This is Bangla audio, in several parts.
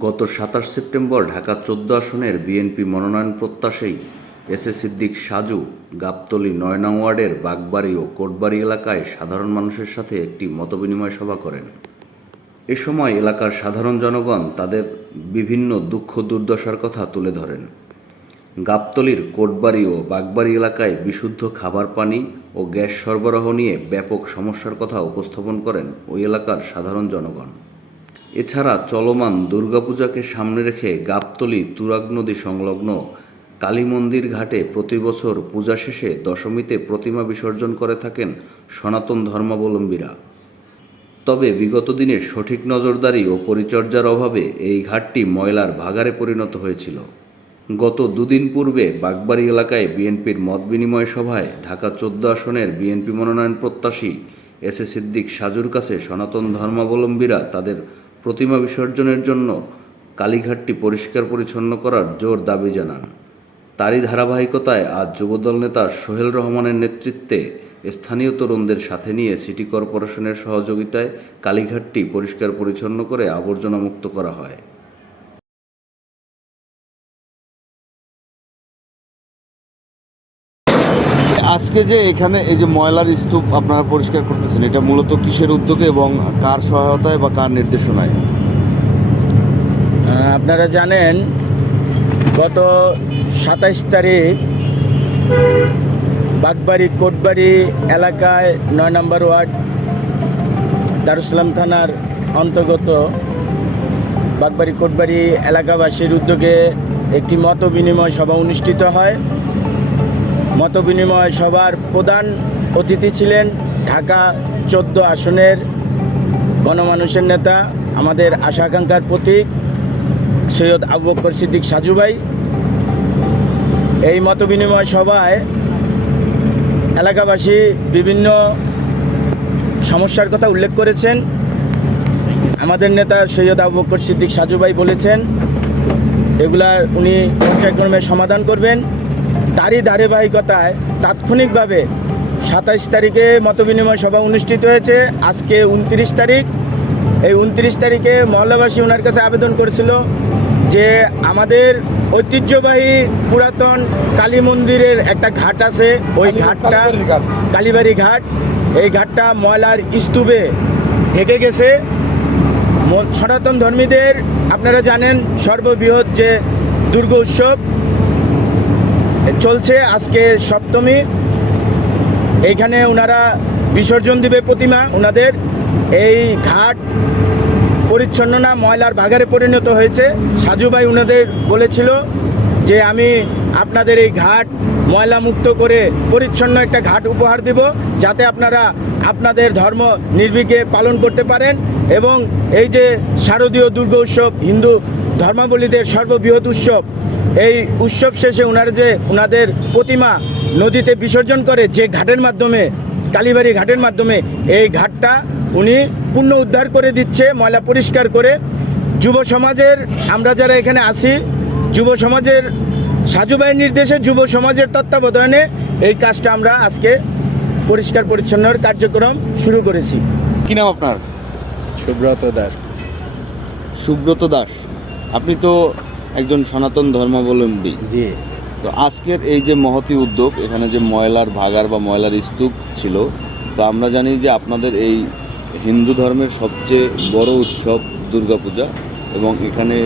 গত সাতাশ সেপ্টেম্বর ঢাকা চোদ্দ আসনের বিএনপি মনোনয়ন প্রত্যাশী এস এ সিদ্দিক সাজু গাবতলী নয় নং ওয়ার্ডের বাগবাড়ি ও কোটবাড়ি এলাকায় সাধারণ মানুষের সাথে একটি মতবিনিময় সভা করেন। এ সময় এলাকার সাধারণ জনগণ তাদের বিভিন্ন দুঃখ দুর্দশার কথা তুলে ধরেন। গাবতলির কোটবাড়ি ও বাগবাড়ি এলাকায় বিশুদ্ধ খাবার পানি ও গ্যাস সরবরাহ নিয়ে ব্যাপক সমস্যার কথা উপস্থাপন করেন ওই এলাকার সাধারণ জনগণ। এছাড়া চলমান দুর্গাপূজাকে সামনে রেখে গাবতলী, তুরাগ নদী সংলগ্ন কালী মন্দির ঘাটে প্রতি বছর পূজা শেষে দশমীতে প্রতিমা বিসর্জন করে থাকেন সনাতন ধর্মাবলম্বীরা। তবে বিগত দিনে সঠিক নজরদারি ও পরিচর্যার অভাবে এই ঘাটটি ময়লার ভাগারে পরিণত হয়েছিল। গত দুদিন পূর্বে বাগবাড়ি এলাকায় বিএনপির মত বিনিময় সভায় ঢাকা চোদ্দ আসনের বিএনপি মনোনয়ন প্রত্যাশী এস এ সিদ্দিক সাজুর কাছে সনাতন ধর্মাবলম্বীরা তাদের প্রতিমা বিসর্জনের জন্য কালীঘাটটি পরিষ্কার পরিচ্ছন্ন করার জোর দাবি জানান। তারই ধারাবাহিকতায় আজ যুবদল নেতা সোহেল রহমানের নেতৃত্বে স্থানীয় তরুণদের সাথে নিয়ে সিটি কর্পোরেশনের সহযোগিতায় কালীঘাটটি পরিষ্কার পরিচ্ছন্ন করে আবর্জনা মুক্ত করা হয়। আজকে যে এখানে এই যে ময়লার স্তূপ আপনারা পরিষ্কার করতেছেন, এটা মূলত কিসের উদ্যোগে এবং কার সহায়তায় বা কার নির্দেশনায়? আপনারা জানেন, গত সাতাইশ তারিখ বাগবাড়ি, কোটবাড়ি এলাকায় নয় নম্বর ওয়ার্ড, দারুসালাম থানার অন্তর্গত বাগবাড়ি, কোটবাড়ি এলাকাবাসীর উদ্যোগে একটি মত বিনিময় সভা অনুষ্ঠিত হয়। মত বিনিময় সভার প্রধান অতিথি ছিলেন ঢাকা চোদ্দ আসনের গণমানুষের নেতা, আমাদের আশা আকাঙ্ক্ষার প্রতীক সৈয়দ আবু বকর সিদ্দিক সাজু ভাই। এই মত বিনিময় সভায় এলাকাবাসী বিভিন্ন সমস্যার কথা উল্লেখ করেছেন। আমাদের নেতা সৈয়দ আবু বকর সিদ্দিক সাজু ভাই বলেছেন এগুলার উনি পর্যায়ক্রমে সমাধান করবেন। তারই ধারাবাহিকতায় তাৎক্ষণিকভাবে সাতাইশ তারিখে মতবিনিময় সভা অনুষ্ঠিত হয়েছে। আজকে উনত্রিশ তারিখ। এই উনত্রিশ তারিখে মহল্লাবাসী ওনার কাছে আবেদন করেছিল যে আমাদের ঐতিহ্যবাহী পুরাতন কালী মন্দিরের একটা ঘাট আছে। ওই ঘাটটা কালীবাড়ি ঘাট। এই ঘাটটা ময়লার স্তূপে ঢেকে গেছে। সনাতন ধর্মীদের আপনারা জানেন সর্ববৃহৎ যে দুর্গা উৎসব চলছে আজকে সপ্তমী। এইখানে ওনারা বিসর্জন দিবে প্রতিমা ওনাদের এই ঘাট পরিচ্ছন্ন না ময়লার ভাগারে পরিণত হয়েছে। সাজু ভাই ওনাদের বলেছিল যে, আমি আপনাদের এই ঘাট ময়লা মুক্ত করে পরিচ্ছন্ন একটা ঘাট উপহার দেব, যাতে আপনারা আপনাদের ধর্ম নির্বিঘ্নে পালন করতে পারেন। এবং এই যে শারদীয় দুর্গা উৎসব হিন্দু ধর্মাবলীদের সর্ববৃহৎ উৎসব এই উৎসব শেষে ওনারা যে ওনাদের প্রতিমা নদীতে বিসর্জন করে যে ঘাটের মাধ্যমে কালীবাড়ি ঘাটের মাধ্যমে এই ঘাটটা উনি পূর্ণ উদ্ধার করে দিচ্ছে ময়লা পরিষ্কার করে। যুব সমাজের আমরা যারা এখানে আসি যুব সমাজের সাজুবাইয়ের নির্দেশে যুব সমাজের তত্ত্বাবধানে এই কাজটা আমরা আজকে পরিষ্কার পরিচ্ছন্নর কার্যক্রম শুরু করেছি। কি নাম আপনার? সুব্রত দাস। সুব্রত দাস। আপনি তো একজন সনাতন ধর্মাবলম্বী। জি। তো আজকের এই যে মহতি উদ্যোগ এখানে যে ময়লার ভাগার বা ময়লার স্তূপ ছিল তো আমরা জানি যে আপনাদের এই হিন্দু ধর্মের সবচেয়ে বড় উৎসব দুর্গাপূজা এবং এখানে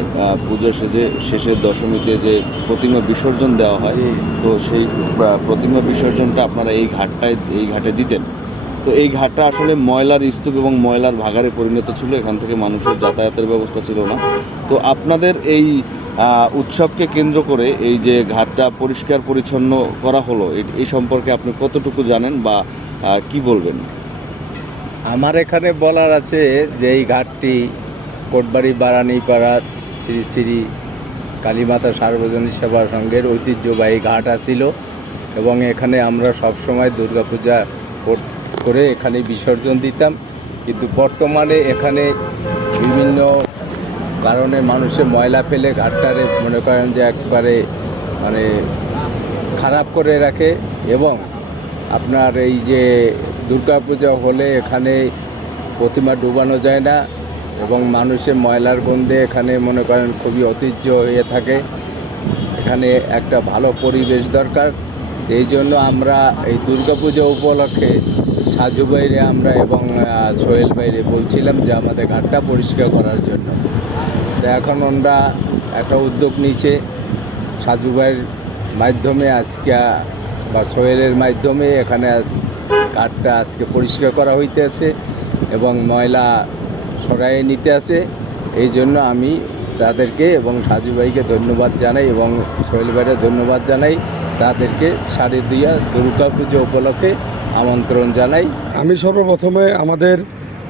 পুজো শেষে শেষের দশমীতে যে প্রতিমা বিসর্জন দেওয়া হয় তো সেই প্রতিমা বিসর্জনটা আপনারা এই ঘাটটায় এই ঘাটে দিতেন। তো এই ঘাটটা আসলে ময়লার স্তূপ এবং ময়লার ভাগারে পরিণত ছিল এখান থেকে মানুষের যাতায়াতের ব্যবস্থা ছিল না। তো আপনাদের এই উৎসবকে কেন্দ্র করে এই যে ঘাটটা পরিষ্কার পরিচ্ছন্ন করা হলো এই সম্পর্কে আপনি কতটুকু জানেন বা কি বলবেন? আমার এখানে বলার আছে যে এই ঘাটটি কোটবাড়ি, বারানীপাড়া, শ্রী শ্রী কালীমাতা সার্বজনীন সেবা সংঘের ঐতিহ্যবাহী ঘাট আসিল এবং এখানে আমরা সবসময় দুর্গাপূজা করে এখানে বিসর্জন দিতাম। কিন্তু বর্তমানে এখানে বিভিন্ন কারণে মানুষে ময়লা ফেলে ঘাটটারে মনে করেন যে একবারে মানে খারাপ করে রাখে এবং আপনার এই যে দুর্গাপূজা হলে এখানে প্রতিমা ডুবানো যায় না এবং মানুষের ময়লার গন্ধে এখানে মনে করেন খুবই ঐতিহ্য হয়ে থাকে। এখানে একটা ভালো পরিবেশ দরকার। এই জন্য আমরা এই দুর্গাপূজা উপলক্ষে সাজু বাইরে আমরা এবং সোহেল বাইরে বলছিলাম যে আমাদের ঘাটটা পরিষ্কার করার জন্য। তো এখন আমরা একটা উদ্যোগ নিচ্ছে সাজু ভাইয়ের মাধ্যমে আজকে, বা সোহেলের মাধ্যমে এখানে ঘাটটা আজকে পরিষ্কার করা হইতেছে এবং ময়লা সরাই নিতে আছে এই জন্য আমি তাদেরকে এবং সাজু ভাইকে ধন্যবাদ জানাই এবং সোহেল ভাইকে ধন্যবাদ জানাই। তাদেরকে সাড়ে দুইয়া দুর্গা পুজো উপলক্ষে আমন্ত্রণ জানাই। আমি সর্বপ্রথমে আমাদের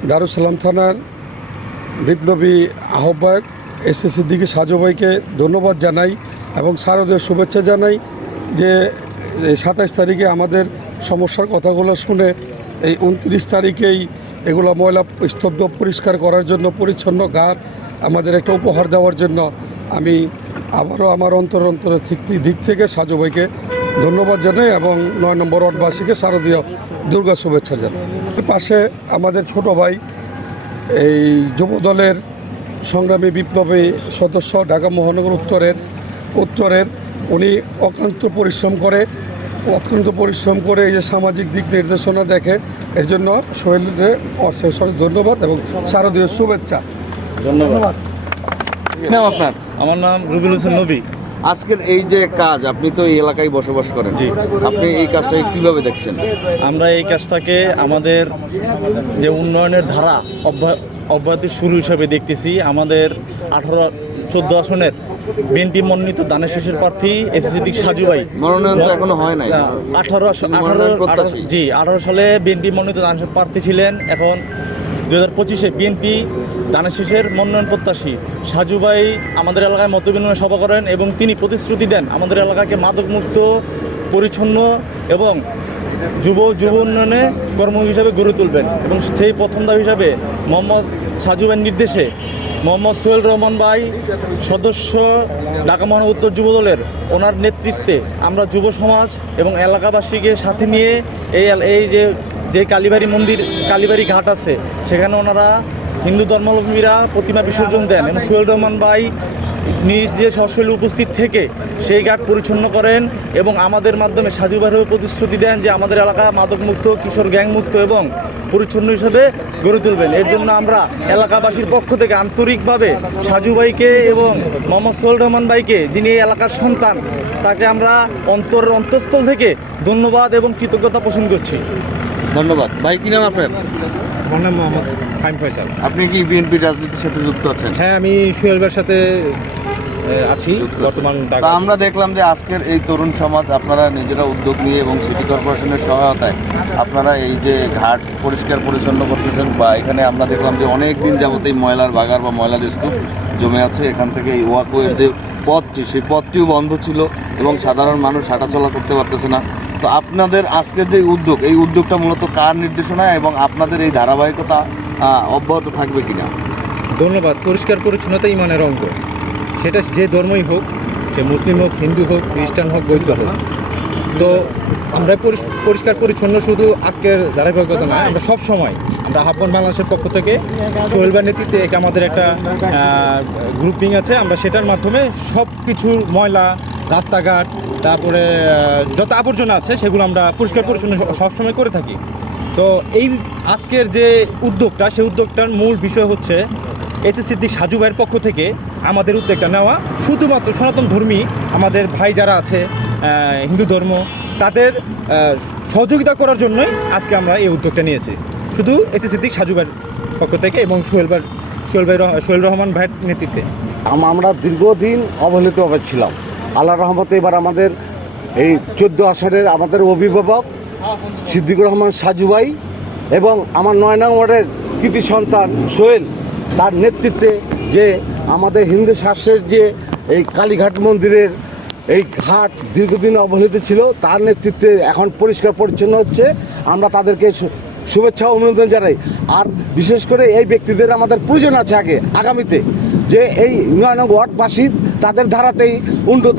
দারুসালাম থানার বিপ্লবী আহ্বায়ক এস সিদ্দিকি সাজু ভাইকে ধন্যবাদ জানাই এবং শারদীয় শুভেচ্ছা জানাই যে সাতাইশ তারিখে আমাদের সমস্যার কথাগুলো শুনে এই উনত্রিশ তারিখেই এগুলো ময়লা স্তব্ধ পরিষ্কার করার জন্য পরিচ্ছন্ন ঘাট আমাদের একটা উপহার দেওয়ার জন্য আমি আবারও আমার অন্তর অন্তর দিক থেকে সাজু ভাইকে ধন্যবাদ জানাই এবং নয় নম্বর ওয়ার্ডবাসীকে শারদীয় দুর্গা শুভেচ্ছা জানাই। পাশে আমাদের ছোট ভাই এই যুব দলের সংগ্রামী বিপ্লবী সদস্য ঢাকা মহানগর উত্তরের উত্তরের উনি অক্লান্ত পরিশ্রম করে অত্যন্ত পরিশ্রম করে এই যে সামাজিক দিক নির্দেশনা দেখে এর জন্য সোহেলের অশেষ ধন্যবাদ এবং শারদীয় শুভেচ্ছা। ধন্যবাদ। নাম আপনার? আমার নাম রুবিল হোসেন নবী। আজকের এই যে কাজ আপনি তো এই এলাকায় বসবাস করেন। জি। আপনি এই কাজটাকে কীভাবে দেখছেন? আমরা এই কাজটাকে আমাদের যে উন্নয়নের ধারা অব্যাহতির শুরু হিসাবে দেখতেছি। আমাদের আঠারো চোদ্দ আসনের বিএনপি মনোনীত দানের শেষের প্রার্থী এসএসসি সাজু ভাই। এখনও হয় নাই। আঠারো আঠারো জি আঠারো সালে বিএনপি মনোনীত দানের প্রার্থী ছিলেন। এখন দু হাজার পঁচিশে বিএনপি দানের শেষের মনোনয়ন প্রত্যাশী। সাজু ভাই আমাদের এলাকায় মত বিনিময় সভা করেন এবং তিনি প্রতিশ্রুতি দেন আমাদের এলাকাকে মাদকমুক্ত পরিচ্ছন্ন এবং যুব যুব উন্নয়নে কর্ম হিসাবে গড়ে তুলবেন এবং সেই প্রথম দাবি হিসাবে মোহাম্মদ সাজু ভাইয়ের নির্দেশে মোহাম্মদ সোহেল রহমান ভাই সদস্য ঢাকা মহানগর উত্তর যুব দলের ওনার নেতৃত্বে আমরা যুব সমাজ এবং এলাকাবাসীকে সাথে নিয়ে এই এই যে যে কালীবাড়ি মন্দির, কালীবাড়ি ঘাট আছে, সেখানে ওনারা হিন্দু ধর্মাবলম্বীরা প্রতিমা বিসর্জন দেন এবং সোহেল রহমান ভাই নিজ যে সশৈলে উপস্থিত থেকে সেই ঘাট পরিচ্ছন্ন করেন এবং আমাদের মাধ্যমে সাজুভাবে প্রতিশ্রুতি দেন যে আমাদের এলাকা মাদকমুক্ত, কিশোর গ্যাংমুক্ত এবং পরিচ্ছন্ন হিসেবে গড়ে তুলবেন। এর জন্য আমরা এলাকাবাসীর পক্ষ থেকে আন্তরিকভাবে সাজু ভাইকে এবং মোহাম্মদ সোহেল রহমান ভাইকে, যিনি এই এলাকার সন্তান, তাকে আমরা অন্তর অন্তঃস্থল থেকে ধন্যবাদ এবং কৃতজ্ঞতা পোষণ করছি। ধন্যবাদ। ভাই, কি নাম আপনার? আমার নাম মোহাম্মদ ফাইম ফয়সাল। আপনি কি বিএনপি রাজনীতির সাথে যুক্ত আছেন? হ্যাঁ আমি সোহেলবের সাথে আছি বর্তমান আমরা দেখলাম যে আজকের এই তরুণ সমাজ আপনারা নিজেরা উদ্যোগ নিয়ে এবং সিটি কর্পোরেশনের সহায়তায় আপনারা এই যে ঘাট পরিষ্কার পরিচ্ছন্ন করতেছেন বা এখানে আমরা দেখলাম যে অনেক দিন যাবত এই ময়লার বাগার বা ময়লার স্তূপ জমে আছে এখান থেকে এই ওয়াকওয়ের যে পথটি সেই পথটিও বন্ধ ছিল এবং সাধারণ মানুষ হাঁটাচলা করতে পারতেছে না। তো আপনাদের আজকের যে উদ্যোগ, এই উদ্যোগটা মূলত কার নির্দেশনা এবং আপনাদের এই ধারাবাহিকতা অব্যাহত থাকবে কিনা? ধন্যবাদ। পরিষ্কার পরিচ্ছন্নতা ইমানের অঙ্গ। সেটা যে ধর্মই হোক, সে মুসলিম হোক, হিন্দু হোক, খ্রিস্টান হোক, বৌদ্ধ হোক। তো আমরা পরিষ্কার পরিচ্ছন্ন শুধু আজকের ধারাবাহিকতা নয়, আমরা সব সময় আমরা হাব্বন বাংলাদেশের পক্ষ থেকে সোহেলবার নেতৃত্বে এটা আমাদের একটা গ্রুপিং আছে। আমরা সেটার মাধ্যমে সব কিছু ময়লা, রাস্তাঘাট, তারপরে যত আবর্জনা আছে সেগুলো আমরা পরিষ্কার পরিচ্ছন্ন সবসময় করে থাকি। তো এই আজকের যে উদ্যোগটা, সেই উদ্যোগটার মূল বিষয় হচ্ছে এস এস সিদ্দিক সাজু ভাইয়ের পক্ষ থেকে আমাদের উদ্যোগটা নেওয়া। শুধুমাত্র সনাতন ধর্মী আমাদের ভাই যারা আছে হিন্দু ধর্ম, তাদের সহযোগিতা করার জন্যই আজকে আমরা এই উদ্যোগটা নিয়েছি। শুধু এস সিদ্দিক সাজু ভাইয়ের পক্ষ থেকে এবং সোহেল ভাই সোহেল ভাই সোহেল রহমান ভাইয়ের নেতৃত্বে। আমরা দীর্ঘদিন অবহেলিতভাবে ছিলাম। আল্লাহ রহমতে এবার আমাদের এই চোদ্দ আসরের আমাদের অভিভাবক সিদ্দিকুর রহমান সাজুভাই এবং আমার নয় নং ওয়ার্ডের কৃতি সন্তান সোহেল, তার নেতৃত্বে যে আমাদের হিন্দু শাস্ত্রের যে এই কালীঘাট মন্দিরের এই ঘাট দীর্ঘদিন অবহেলিত ছিল, তার নেতৃত্বে এখন পরিষ্কার পরিচ্ছন্ন হচ্ছে। আমরা তাদেরকে শুভেচ্ছা অভিনন্দন জানাই। আর বিশেষ করে এই ব্যক্তিদের আমাদের প্রয়োজন আছে আগে, আগামীতে, যে এই নয় ওয়ার্ডবাসী তাদের ধারাতেই উন্নত